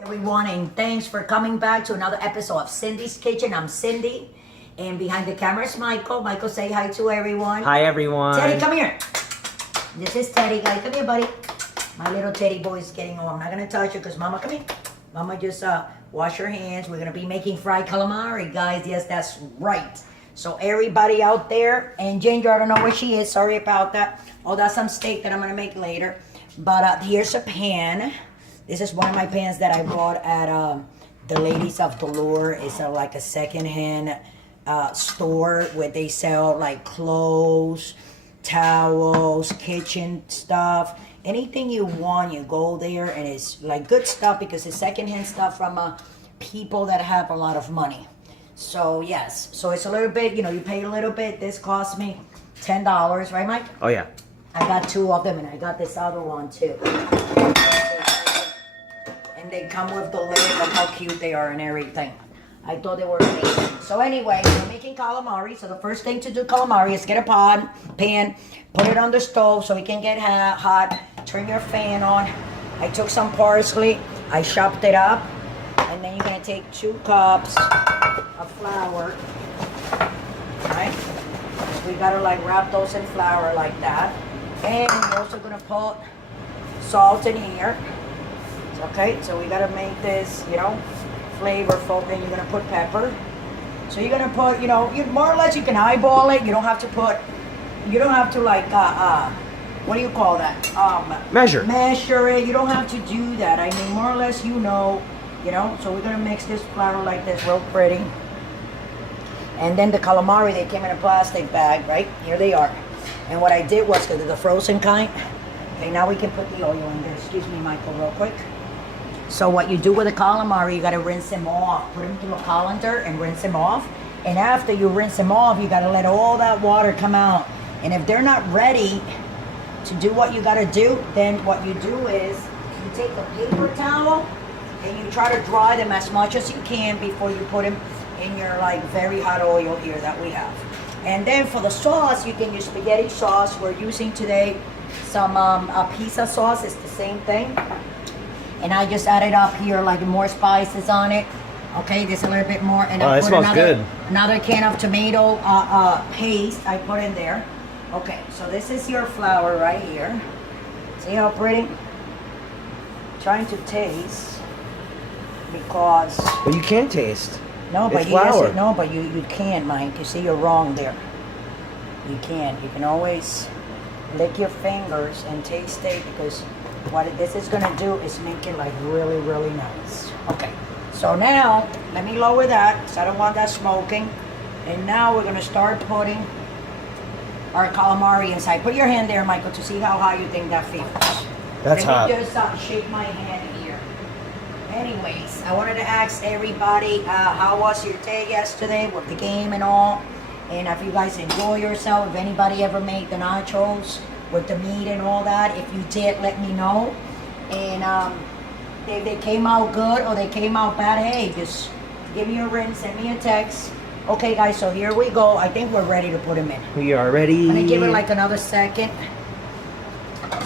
Everyone, and thanks for coming back to another episode of Cindy's Kitchen. I'm Cindy, and behind the camera is Michael. Michael, say hi to everyone. Hi, everyone. Teddy, come here. This is Teddy, guys. Come here, buddy. My little Teddy boy is getting on. I'm not gonna touch you because Mama, come here. Mama, just wash your hands. We're gonna be making fried calamari, guys. Yes, that's right. So everybody out there, and Ginger, I don't know where she is. Sorry about that. Oh, that's some steak that I'm gonna make later. But here's a pan. This is one of my pans that I bought at the Ladies of Dolor. It's like a secondhand store where they sell like clothes, towels, kitchen stuff. Anything you want, you go there, and it's like good stuff because it's secondhand stuff from people that have a lot of money. So yes, so it's a little bit, you know, you pay a little bit. This cost me $10, right, Mike? Oh yeah. I got two of them, and I got this other one too. And they come with the lid. Look how cute they are and everything. I thought they were amazing. So anyway, we're making calamari. So the first thing to do calamari is get a pan, put it on the stove so it can get hot. Turn your fan on. I took some parsley. I chopped it up. And then you're going to take 2 cups of flour. Right? We got to like wrap those in flour like that. And we're also going to put salt in here. Okay, so we gotta make this, you know, flavorful. Then you're gonna put pepper. So you're gonna put, you know, you more or less you can eyeball it. You don't have to put, you don't have to like, what do you call that? Measure it. You don't have to do that. I mean, more or less, you know. So we're gonna mix this flour like this, real pretty. And then the calamari, they came in a plastic bag, right? Here they are. And what I did was, because they're the frozen kind. Okay, now we can put the oil in there. Excuse me, Michael, real quick. So what you do with a calamari, you got to rinse them off. Put them through a colander and rinse them off. And after you rinse them off, you got to let all that water come out. And if they're not ready to do what you got to do, then what you do is you take a paper towel and you try to dry them as much as you can before you put them in your like very hot oil here that we have. And then for the sauce, you can use spaghetti sauce. We're using today some pizza sauce. It's the same thing. And I just added up here like more spices on it. Okay, there's a little bit more. And I put another can of tomato paste I put in there. Okay, so this is your flour right here. See how pretty? Trying to taste because. Well, you can taste. No, but it's flour. No, but you can't, Mike. You see, you're wrong there. You can't. You can always lick your fingers and taste it because what this is going to do is make it like really, really nice. Okay, so now let me lower that because I don't want that smoking. And now we're going to start putting our calamari inside. Put your hand there, Michael, to see how hot you think that feels. That's hot. Let me just shake my hand here. Anyways, I wanted to ask everybody how was your day yesterday with the game and all. And if you guys enjoy yourself, if anybody ever made the nachos with the meat and all that, if you did, let me know. And if they came out good or they came out bad, hey, just give me a ring, send me a text. Okay, guys, so here we go. I think we're ready to put them in. We are ready. I'm gonna give it like another second.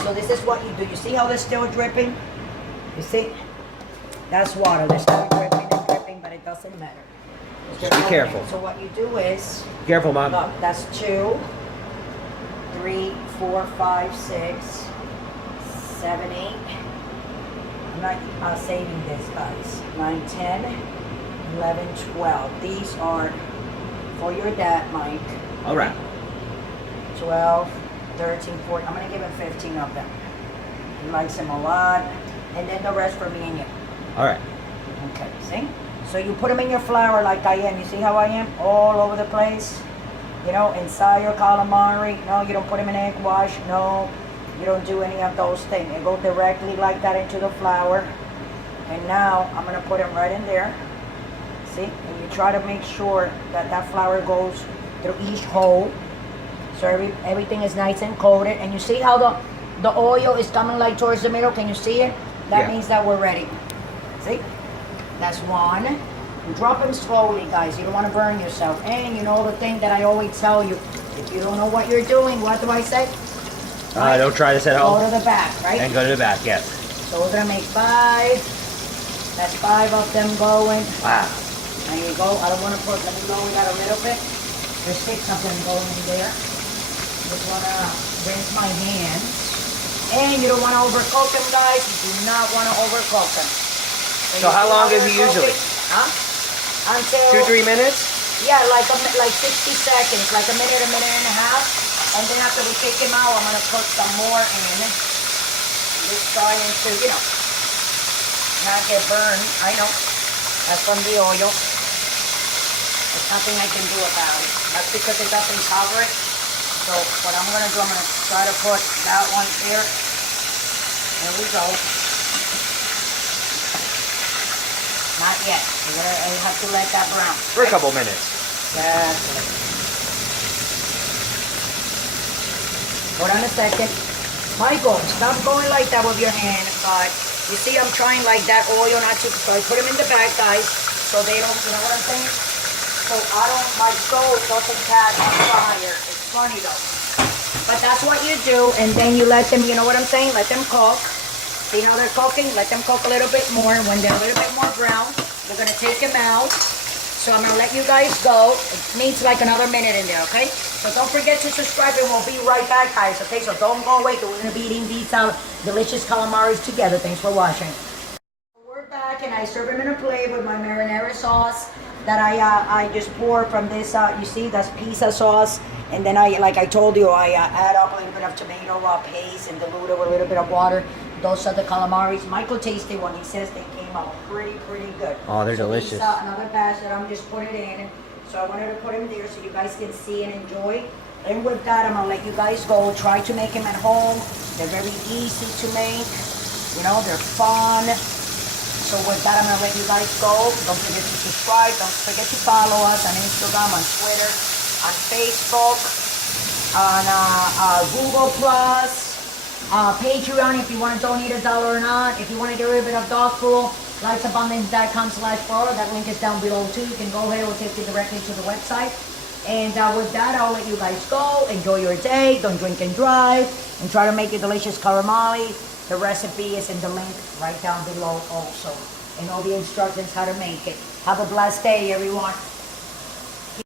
So this is what you do. You see how they're still dripping? You see? That's water. They're still dripping and dripping, but it doesn't matter. Just be careful. So what you do is... Be careful, Mom. Look, that's 2, 3, 4, 5, 6, 7, 8. I'm not saving this, guys. 9, 10, 11, 12. These are for your dad, Mike. All right. 12, 13, 14. I'm going to give him 15 of them. He likes them a lot. And then the rest for me and you. All right. Okay, see? So you put them in your flour like I am. You see how I am? All over the place. You know, inside your calamari. No, you don't put them in egg wash. No, you don't do any of those things. You go directly like that into the flour. And now I'm going to put them right in there. See? And you try to make sure that that flour goes through each hole. So everything is nice and coated. And you see how the oil is coming like towards the middle? Can you see it? That means that we're ready. See? That's one. Drop them slowly, guys. You don't want to burn yourself. And you know the thing that I always tell you, if you don't know what you're doing, what do I say? Right? Don't try this at home. Go to the back, right? And go to the back, yes. So we're going to make 5. That's 5 of them going. Wow. There you go. I don't want to put, let me lower that a little bit. There's 6 of them going in there. Just want to rinse my hands. And you don't want to overcook them, guys. You do not want to overcook them. So how long is he usually? Huh? Until 2-3 minutes? yeah, like 60 seconds, like a minute and a half. And then after we take him out, I'm gonna put some more in. Just trying to, not get burned. I know. That's from the oil. There's nothing I can do about it. That's because it doesn't cover it. So what I'm gonna do, I'm gonna try to put that one here. There we go. Not yet. I have to let that brown. For a couple minutes. That's it. Hold on a second. Michael, stop going like that with your hand, but you see I'm trying like that oil not to, so I put them in the back, guys, so they don't, you know what I'm saying? So my stove doesn't catch on fire. It's funny though. But that's what you do, and then you let them, you know what I'm saying? Let them cook. See how they're cooking? Let them cook a little bit more. When they're a little bit more brown, we're gonna take them out. So I'm gonna let you guys go. It needs like another minute in there, okay? So don't forget to subscribe and we'll be right back, guys, okay? So don't go away, we're gonna be eating these delicious calamaris together. Thanks for watching. We're back and I serve them in a plate with my marinara sauce that I just pour from this, you see, that's pizza sauce. And then like I told you, I add up a little bit of tomato paste and dilute it with a little bit of water. Those are the calamaris. Michael tasted one. He says they came out pretty good. Oh, they're delicious. Another batch that I'm just putting in. So I wanted to put them there so you guys can see and enjoy. And with that, I'm going to let you guys go. Try to make them at home. They're very easy to make. You know, they're fun. So with that, I'm going to let you guys go. Don't forget to subscribe. Don't forget to follow us on Instagram, on Twitter, on Facebook, on Google+. Patreon if you want to donate $1 or not. If you want to get rid of dog food, lifeabundance.com/follow. That link is down below too. You can go ahead, it will take you directly to the website. And with that, I'll let you guys go. Enjoy your day. Don't drink and drive. And try to make a delicious calamari. The recipe is in the link right down below also. And all the instructions how to make it. Have a blessed day, everyone.